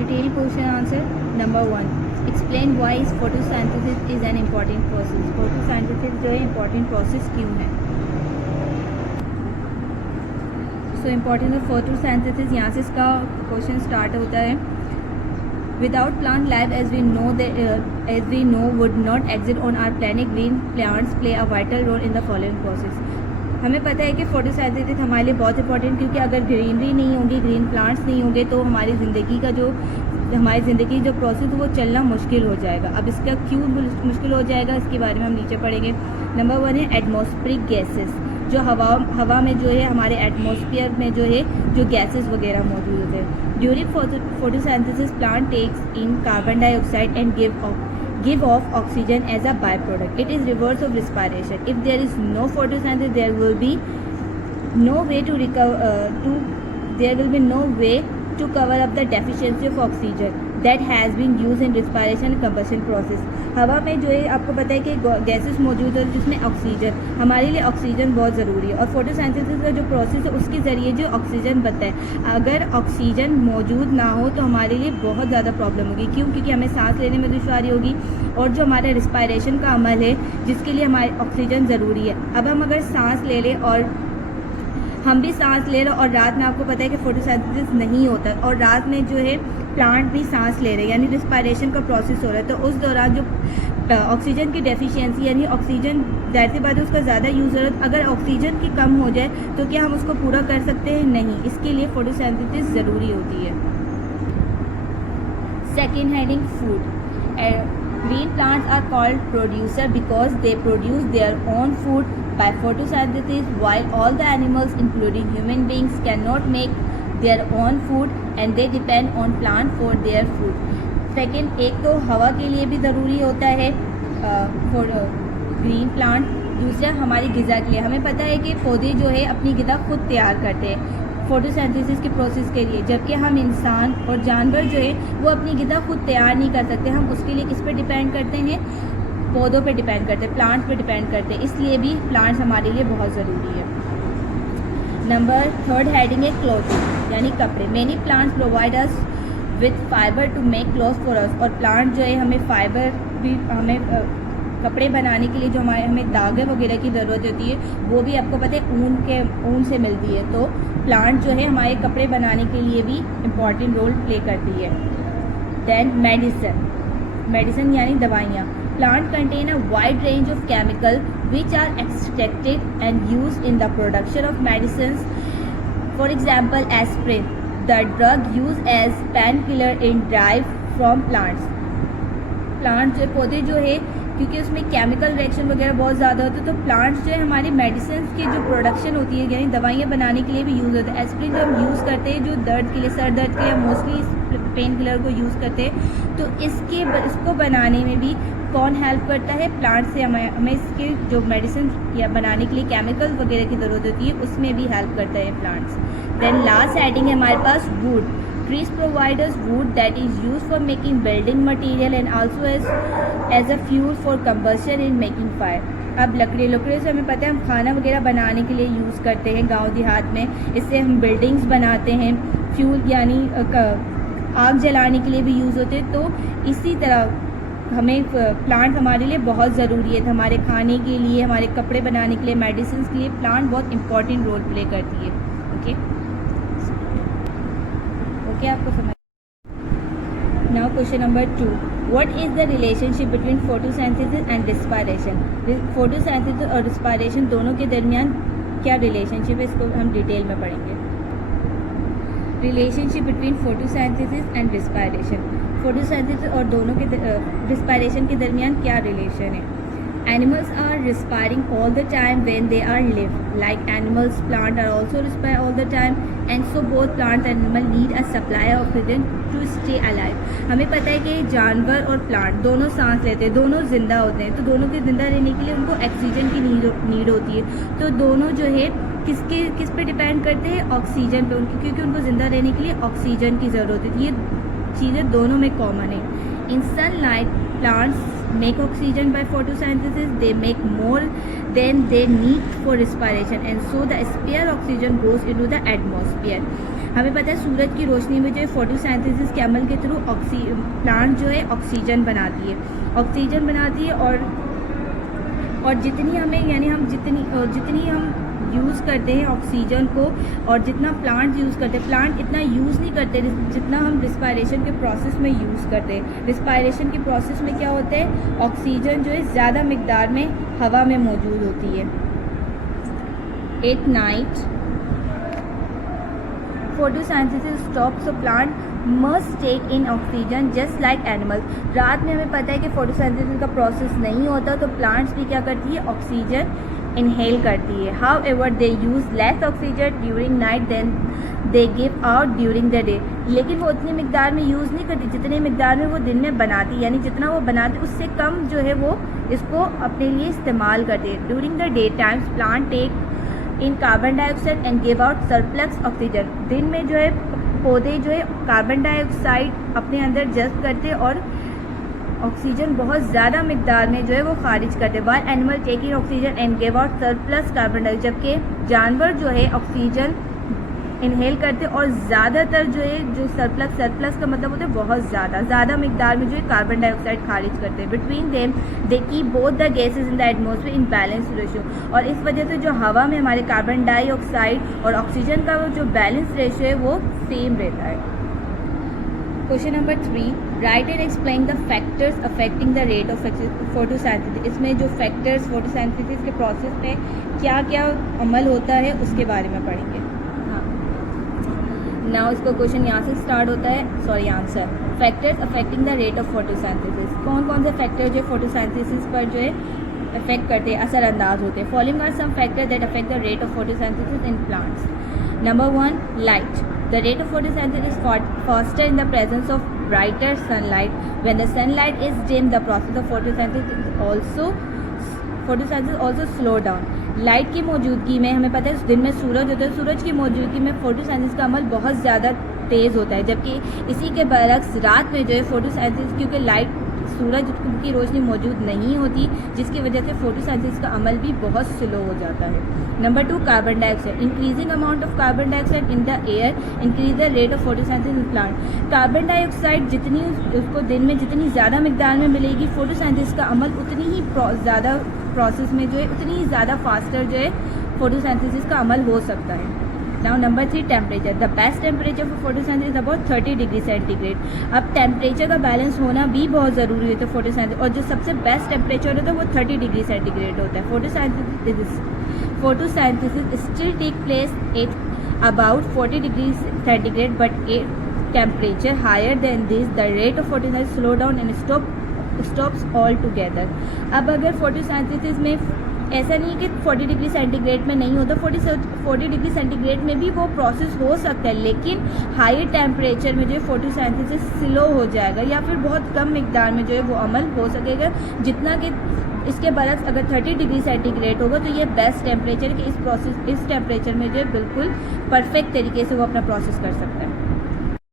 Detailed question answer. Number 1. Explain why is photosynthesis is an important process. Photosynthesis जो है important process क्यों है? So importance of photosynthesis, यहाँ से इसका question start होता है. Without plant life as we know would not exist on our planet. Green plants play a vital role in the following process. हमें पता है कि फोटोसिंथेसिस हमारे लिए बहुत इंपॉर्टेंट, क्योंकि अगर ग्रीनरी नहीं होगी, ग्रीन प्लांट्स नहीं होंगे, तो हमारी ज़िंदगी जो प्रोसेस वो चलना मुश्किल हो जाएगा. अब इसका क्यों मुश्किल हो जाएगा, इसके बारे में हम नीचे पढ़ेंगे. नंबर 1 है एटमॉस्फेरिक गैसेस. जो हवा में जो है, हमारे एटमॉस्फेयर में जो है, जो गैसेस वगैरह मौजूद है. During photosynthesis plant takes in carbon dioxide and give off oxygen as a byproduct. It is reverse of respiration. If there is no photosynthesis, there will be no way to cover up the deficiency of oxygen that has been used in respiration and combustion process. हवा में जो है, आपको पता है कि gases मौजूद है जिसमें ऑक्सीजन, हमारे लिए ऑक्सीजन बहुत ज़रूरी है, और फोटोसिंथेसिस का जो प्रोसेस है उसके ज़रिए जो ऑक्सीजन बनता है, अगर ऑक्सीजन मौजूद ना हो तो हमारे लिए बहुत ज़्यादा प्रॉब्लम होगी. क्यों? क्योंकि हमें सांस लेने में दुश्वारी होगी, और जो हमारा रिस्पायरेशन का अमल है जिसके लिए हमारी ऑक्सीजन ज़रूरी है. अब हम अगर सांस ले लें, और हम भी सांस ले रहे, और रात में आपको पता है कि फोटोसिंथेसिस नहीं होता, और रात में जो है प्लांट भी सांस ले रहे हैं, यानी रिस्पायरेशन का प्रोसेस हो रहा है, तो उस दौरान जो ऑक्सीजन की डेफिशिएंसी, यानी ऑक्सीजन जाहिर सी बात है उसका ज़्यादा यूज़ हो रहा है, अगर ऑक्सीजन की कम हो जाए तो क्या हम उसको पूरा कर सकते हैं? नहीं. इसके लिए फोटोसिंथेसिस ज़रूरी होती है. Second heading food. Green plants are called producer because they produce their own food by photosynthesis, while all the animals including human beings cannot make their own food and they depend on plant for their food. Second, एक तो हवा के लिए भी ज़रूरी होता है green plant, दूसरा हमारी ग़िज़ा के लिए. हमें पता है कि पौधे जो है अपनी ग़िज़ा खुद तैयार करते हैं फोटोसिंथेसिस के प्रोसेस के लिए, जबकि हम इंसान और जानवर जो है वो अपनी ग़िज़ा खुद तैयार नहीं कर सकते. हम उसके लिए किस पे डिपेंड करते हैं? पौधों पे डिपेंड करते हैं, प्लांट्स पे डिपेंड करते हैं. इसलिए भी प्लांट्स हमारे लिए बहुत ज़रूरी है. नंबर 3 हेडिंग है क्लॉथिंग, यानी कपड़े. Many plants provide us with fibre to make cloth for us. और प्लांट जो है हमें फाइबर भी, हमें कपड़े बनाने के लिए जो हमें धागे वगैरह की ज़रूरत होती है वो भी आपको पता है ऊन से मिलती है. तो प्लांट जो है हमारे कपड़े बनाने के लिए भी इम्पॉर्टेंट रोल प्ले करती है. देन मेडिसिन यानी दवाइयाँ. Plant contain a wide range of chemical which are extracted and use in the production of medicine. For example aspirin, the drug use as pain killer in drive from plants. Plant जो पौधे जो है, क्योंकि उसमें chemical reaction वगैरह बहुत ज़्यादा होते हैं, तो प्लांट्स जो है हमारी मेडिसिन की जो प्रोडक्शन होती है, यानी दवाइयाँ बनाने के लिए भी यूज़ होता है. एस्प्रिन जो हम यूज़ करते हैं जो दर्द के लिए, सर दर्द के लिए मोस्टली पेन किलर को यूज़ करते हैं, तो इसको बनाने में भी कौन हेल्प करता है? प्लांट से हमें इसके जो मेडिसिन या बनाने के लिए केमिकल वगैरह की ज़रूरत होती है उसमें भी हेल्प करता है प्लांट्स. देन लास्ट हेडिंग है हमारे पास would. Trees provide us wood that is used for making building material and also as a fuel for combustion in making fire. अब लकड़ी से हमें पता है हम खाना वगैरह बनाने के लिए यूज़ करते हैं गांव देहात में. इससे हम बिल्डिंग्स बनाते हैं, फ्यूल यानी आग जलाने के लिए भी यूज़ होते हैं. तो इसी तरह हमें प्लांट हमारे लिए बहुत ज़रूरी है. हमारे खाने के लिए, हमारे कपड़े बनाने के लिए, मेडिसिन के लिए प्लांट बहुत इंपॉर्टेंट रोल प्ले करती है. ओके, आपको समझ. Now question number 2. What is the relationship between photosynthesis and respiration. Photosynthesis और रिस्पायरेशन दोनों के दरमियान क्या रिलेशनशिप है, इसको हम डिटेल में पढ़ेंगे. Relationship between photosynthesis and respiration. Photosynthesis और दोनों के रिस्पायरेशन के दरमियान क्या रिलेशन है? Animals are respiring all the time when they are live. Like animals, plants are also respire all the time, and so both plants and animal need a supply of oxygen to stay alive. हमें पता है कि जानवर और plant दोनों सांस लेते हैं, दोनों जिंदा होते हैं, तो दोनों के जिंदा रहने के लिए उनको ऑक्सीजन की नीड होती है. तो दोनों जो है किस पे डिपेंड करते हैं? ऑक्सीजन पे, क्योंकि उनको जिंदा रहने के लिए ऑक्सीजन की ज़रूरत होती है. ये चीज़ें दोनों में कॉमन है. In sunlight, plants make oxygen by photosynthesis. They make more than they need for respiration, and so the spare oxygen goes into the atmosphere. हमें पता है सूरज की रोशनी में जो है फोटोसिंथेसिस के अमल के थ्रू प्लांट जो है ऑक्सीजन बनाती है और जितनी हमें यानी हम जितनी हम यूज़ करते हैं ऑक्सीजन को और जितना प्लांट यूज़ करते हैं, प्लांट इतना यूज़ नहीं करते जितना हम रिस्पायरेशन के प्रोसेस में यूज़ करते हैं। रिस्पायरेशन की प्रोसेस में क्या होता है, ऑक्सीजन जो है ज़्यादा मिकदार में हवा में मौजूद होती है। At night photosynthesis stops, so plant must take in oxygen just like animals. रात में हमें पता है कि फोटोसिंथेसिस का प्रोसेस नहीं होता तो प्लांट्स भी क्या करती है, ऑक्सीजन इनहेल करती है। However they use less oxygen during night than they give out during the day. लेकिन वो उतनी मिकदार में यूज़ नहीं करती जितनी मिकदार में वो दिन में बनाती, यानी जितना वो बनाती उससे कम जो है वो इसको अपने लिए इस्तेमाल करती है। During the day times plant take in carbon dioxide and give out surplus oxygen. दिन में जो है पौधे जो है कार्बन डाइऑक्साइड अपने अंदर जज्ब करते और ऑक्सीजन बहुत ज़्यादा मिकदार में जो है वो खारिज करते हैं। While animal taking oxygen and give out surplus carbon dioxide, जबकि जानवर जो है ऑक्सीजन इनहेल करते और ज़्यादातर जो है जो सरप्लस का मतलब होता है बहुत ज़्यादा मिकदार में जो है कार्बन डाइऑक्साइड खारिज करते हैं। Between them they keep both the gases in the atmosphere in balance ratio, और इस वजह से जो हवा में हमारे कार्बन डाइऑक्साइड और ऑक्सीजन का जो बैलेंस रेशियो है वो सेम रहता है। Question number 3, right and explain the factors affecting the rate of photosynthesis. इसमें जो फैक्टर्स फोटोसिंथेसिस के प्रोसेस में क्या क्या अमल होता है उसके बारे में पढ़ेंगे। हाँ, नाउ इसका क्वेश्चन यहाँ से स्टार्ट होता है, answer factors affecting the rate of photosynthesis. कौन कौन से फैक्टर जो फोटोसिंथेसिस पर जो है अफेक्ट करते हैं, असरअंदाज होते हैं। Following are some factor that affect the rate of photosynthesis in plants. Number 1, light. The rate of photosynthesis is faster in the presence of brighter sunlight. When the sunlight is dim, the process of photosynthesis also slow down. Light की मौजूदगी में हमें पता है दिन में सूरज होता है, सूरज की मौजूदगी में फोटोसिंथेसिस का अमल बहुत ज़्यादा तेज़ होता है, जबकि इसी के बरक्स रात में जो है फोटोसिंथेसिस, क्योंकि लाइट सूरज की रोशनी मौजूद नहीं होती जिसकी वजह से फोटोसिंथेसिस का अमल भी बहुत स्लो हो जाता है। Number 2, carbon dioxide. Increasing amount of carbon dioxide in the air increase the rate of photosynthesis in plant. Carbon dioxide जितनी उसको दिन में जितनी ज़्यादा मिकदार में मिलेगी, फोटोसिंथेसिस का अमल उतनी ही ज़्यादा प्रोसेस में जो है उतनी ही ज़्यादा फास्टर जो है फोटोसिंथेसिस का अमल हो सकता है। Now number 3, temperature. The best temperature for photosynthesis about 30 degree centigrade. अब टेम्परेचर का बैलेंस होना भी बहुत ज़रूरी होता है फोटोसिंथेसिस, और जो सबसे बेस्ट टेम्परेचर होता है वो 30 डिग्री सेंटीग्रेड होता है। Photosynthesis still take place at about 40 degree centigrade, but at temperature higher than this the rate of photosynthesis slow down and stops all together. अब अगर फोटोसिंथेसिस में ऐसा नहीं कि 40 डिग्री सेंटीग्रेड में नहीं होता, 40 डिग्री सेंटीग्रेड में भी वो प्रोसेस हो सकता है, लेकिन हाई टेम्परेचर में जो है फोटोसिंथेसिस स्लो हो जाएगा या फिर बहुत कम मिकदार में जो है वो अमल हो सकेगा, जितना कि इसके बरक्स अगर 30 डिग्री सेंटीग्रेड होगा तो ये बेस्ट टेम्परेचर कि इस टेम्परेचर में जो है बिल्कुल परफेक्ट तरीके से वो अपना प्रोसेस कर सकता है।